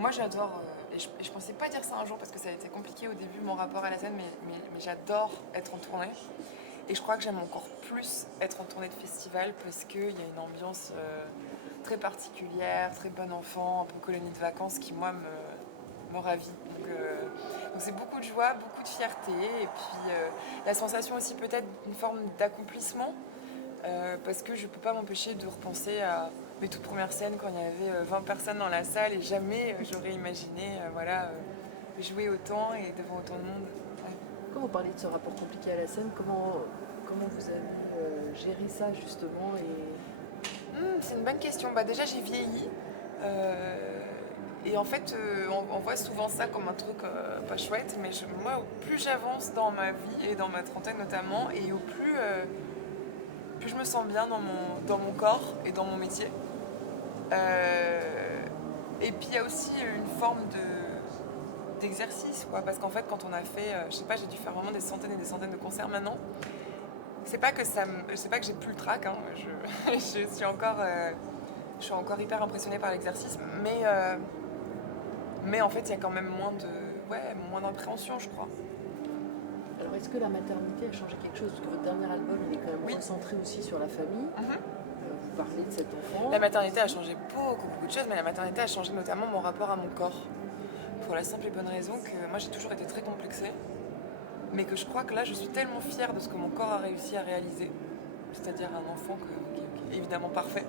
Moi j'adore, et je pensais pas dire ça un jour parce que ça a été compliqué au début mon rapport à la scène, mais j'adore être en tournée. Et je crois que j'aime encore plus être en tournée de festival parce qu'il y a une ambiance très particulière, très bon enfant, un peu colonie de vacances qui moi me ravit. Donc c'est beaucoup de joie, beaucoup de fierté et puis la sensation aussi peut-être d'une forme d'accomplissement parce que je peux pas m'empêcher de repenser à mes toutes premières scènes quand il y avait 20 personnes dans la salle et jamais j'aurais imaginé jouer autant et devant autant de monde. Ouais. Quand vous parlez de ce rapport compliqué à la scène, comment vous avez géré ça justement C'est une bonne question. Bah, déjà, j'ai vieilli. Euh, et en fait, on voit souvent ça comme un truc pas chouette. Mais moi, au plus j'avance dans ma vie et dans ma trentaine notamment, et au plus je me sens bien dans mon corps et dans mon métier. Euh, et puis, il y a aussi une forme d'exercice, quoi. Parce qu'en fait, quand on a fait, je sais pas, j'ai dû faire vraiment des centaines et des centaines de concerts maintenant. C'est pas que j'ai plus le trac, hein. Je suis encore hyper impressionnée par l'exercice, mais en fait, il y a quand même moins d'appréhension, je crois. Alors est-ce que la maternité a changé quelque chose? Parce que votre dernier album il est quand même Oui. recentré aussi sur la famille. Mhm. Vous parlez de cet enfant. La maternité a changé beaucoup de choses, mais la maternité a changé notamment mon rapport à mon corps. Pour la simple et bonne raison que moi, j'ai toujours été très complexée, mais que je crois que là, je suis tellement fière de ce que mon corps a réussi à réaliser, c'est-à-dire un enfant qui est évidemment parfait,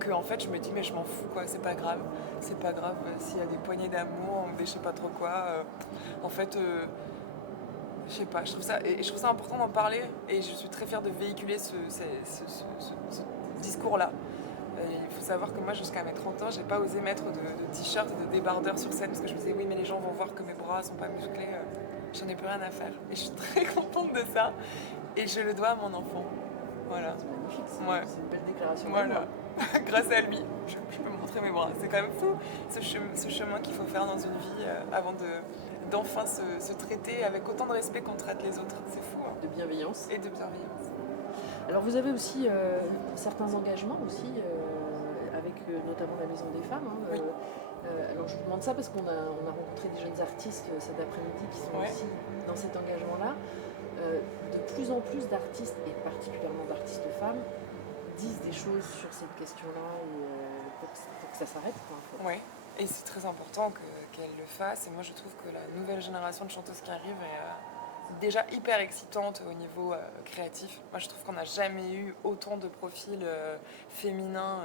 que en fait je me dis mais je m'en fous quoi, c'est pas grave s'il y a des poignées d'amour, des je sais pas trop quoi. En fait, je sais pas, je trouve ça important d'en parler et je suis très fière de véhiculer ce discours-là. Il faut savoir que moi jusqu'à mes 30 ans, j'ai pas osé mettre de t-shirt et de débardeur sur scène parce que je me disais oui mais les gens vont voir que mes bras sont pas musclés, j'en ai plus rien à faire. Et je suis très contente de ça et je le dois à mon enfant. Voilà. C'est magnifique, Ouais. c'est une belle déclaration d'amour. Voilà, grâce à lui, je peux montrer mes bras. C'est quand même fou ce chemin qu'il faut faire dans une vie avant d'enfin se traiter avec autant de respect qu'on traite les autres. C'est fou, hein. De bienveillance. Et de bienveillance. Alors vous avez aussi certains engagements aussi avec notamment la Maison des Femmes. Oui. Alors je vous demande ça parce qu'on a rencontré des jeunes artistes cet après-midi qui sont Ouais. aussi dans cet engagement-là. De plus en plus d'artistes, et particulièrement d'artistes femmes, disent des choses sur cette question-là et pour que ça s'arrête, quoi, en fait. Ouais. Et c'est très important qu'elle le fasse. Et moi, je trouve que la nouvelle génération de chanteuses qui arrive est déjà hyper excitante au niveau créatif. Moi, je trouve qu'on n'a jamais eu autant de profils féminins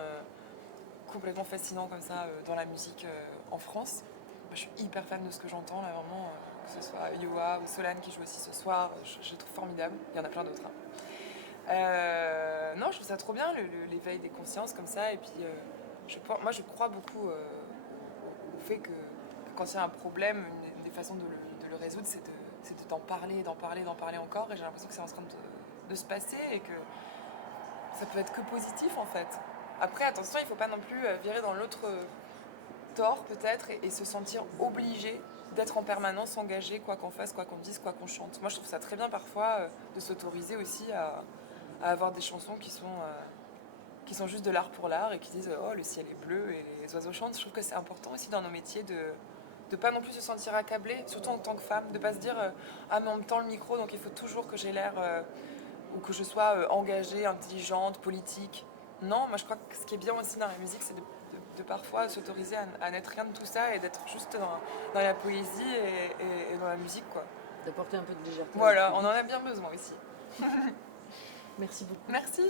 complètement fascinants comme ça dans la musique en France. Moi, je suis hyper fan de ce que j'entends là, vraiment. Que ce soit Yoa ou Solane qui joue aussi ce soir, je trouve formidable. Il y en a plein d'autres, hein. Non, je trouve ça trop bien, l'éveil des consciences comme ça. Et puis, moi, je crois beaucoup au fait que quand il y a un problème, une des façons de le résoudre, c'est d'en parler, d'en parler encore. Et j'ai l'impression que c'est en train de se passer et que ça peut être que positif en fait. Après, attention, il ne faut pas non plus virer dans l'autre tort peut-être et se sentir obligé d'être en permanence engagé, quoi qu'on fasse, quoi qu'on dise, quoi qu'on chante. Moi, je trouve ça très bien parfois de s'autoriser aussi à avoir des chansons qui sont juste de l'art pour l'art et qui disent oh le ciel est bleu et les oiseaux chantent. Je trouve que c'est important aussi dans nos métiers de pas non plus se sentir accablé, surtout en tant que femme, de pas se dire ah mais on me tend le micro donc il faut toujours que j'ai l'air ou que je sois engagée, intelligente, politique. Non, moi je crois que ce qui est bien aussi dans la musique, c'est de parfois s'autoriser à n'être rien de tout ça et d'être juste dans la poésie et dans la musique, quoi. D'apporter un peu de légèreté. Voilà, on en a bien besoin aussi. Merci beaucoup. Merci.